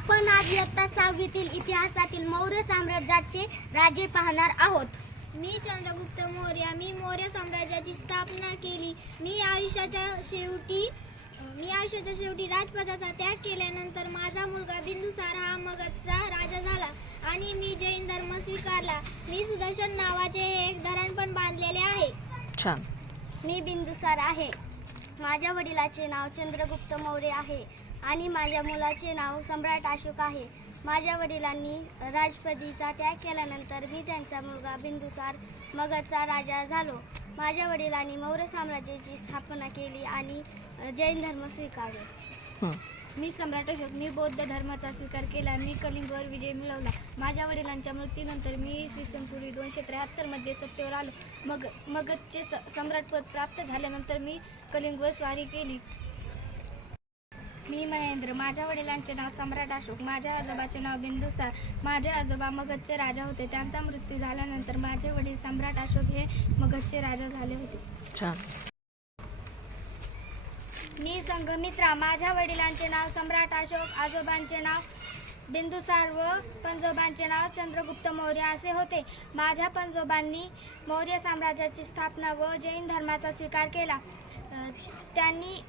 आपण आज इयत्ता 6वीतील इतिहासातील मौर्य साम्राज्याचे राजे पाहणार आहोत. मी चंद्रगुप्त मौर्य. मी मौर्य साम्राज्याची स्थापना केली. मी आयुष्याच्या शेवटी राजपदाचा त्याग केल्यानंतर माझा मुलगा बिंदुसार हा मगधचा राजा झाला आणि मी जैन धर्म स्वीकारला. मी सुदर्शन नावाचे एक धरण पण बांधलेले आहे. छान. मी बिंदुसार आहे. माझ्या वडिलाचे नाव चंद्रगुप्त मौर्य आहे आणि माझ्या मुलाचे नाव सम्राट अशोक आहे. माझ्या वडिलांनी राजपदीचा त्याग केल्यानंतर मी त्यांचा मुलगा बिंदुसार मगधचा राजा झालो. माझ्या वडिलांनी मौर्य साम्राज्याची स्थापना केली आणि जैन धर्म स्वीकारले. मी सम्राट अशोक. मी बौद्ध धर्माचा स्वीकार केला. मी कलिंगवर विजय मिळवला. माझ्या वडिलांच्या मृत्यूनंतर मी इसवी सन पूर्वी 273 मध्ये सत्तेवर आलो. मगधचे सम्राटपद प्राप्त झाल्यानंतर मी कलिंगवर स्वारी केली. मी महेंद्र. माझ्या वडिलांचे नाव सम्राट अशोक. माझ्या आजोबाचे नाव बिंदुसार. माझे आजोबा मगधचे राजा होते. त्यांचा मृत्यू झाल्यानंतर माझे वडील सम्राट अशोक हे मगधचे राजा झाले होते. छान. मी संघमित्रा. माझ्या वडिलांचे नाव सम्राट अशोक, आजोबांचे नाव बिंदुसार व पणजोबांचे नाव चंद्रगुप्त मौर्य असे होते. माझ्या पणजोबांनी मौर्य साम्राज्याची स्थापना व जैन धर्माचा स्वीकार केला. त्यांनी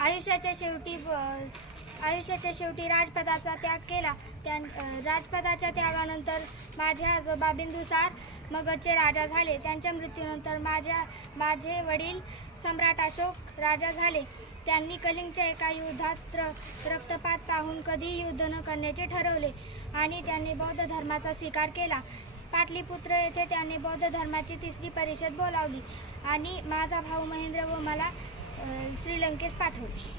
आयुष्याच्या शेवटी राजपदाचा त्याग केला. राजपदाच्या त्यागानंतर माझे आजोबा बिंदुसार मगधचे राजा झाले. त्यांच्या मृत्यूनंतर माझे वडील सम्राट अशोक राजा झाले. त्यांनी कलिंगच्या एका युद्धात रक्तपात पाहून कधीही युद्ध न करण्याचे ठरवले आणि त्यांनी बौद्ध धर्माचा स्वीकार केला. पाटलीपुत्र येथे त्यांनी बौद्ध धर्माची 3री परिषद बोलावली आणि माझा भाऊ महेंद्र व मला श्रीलंकेस पाठवले.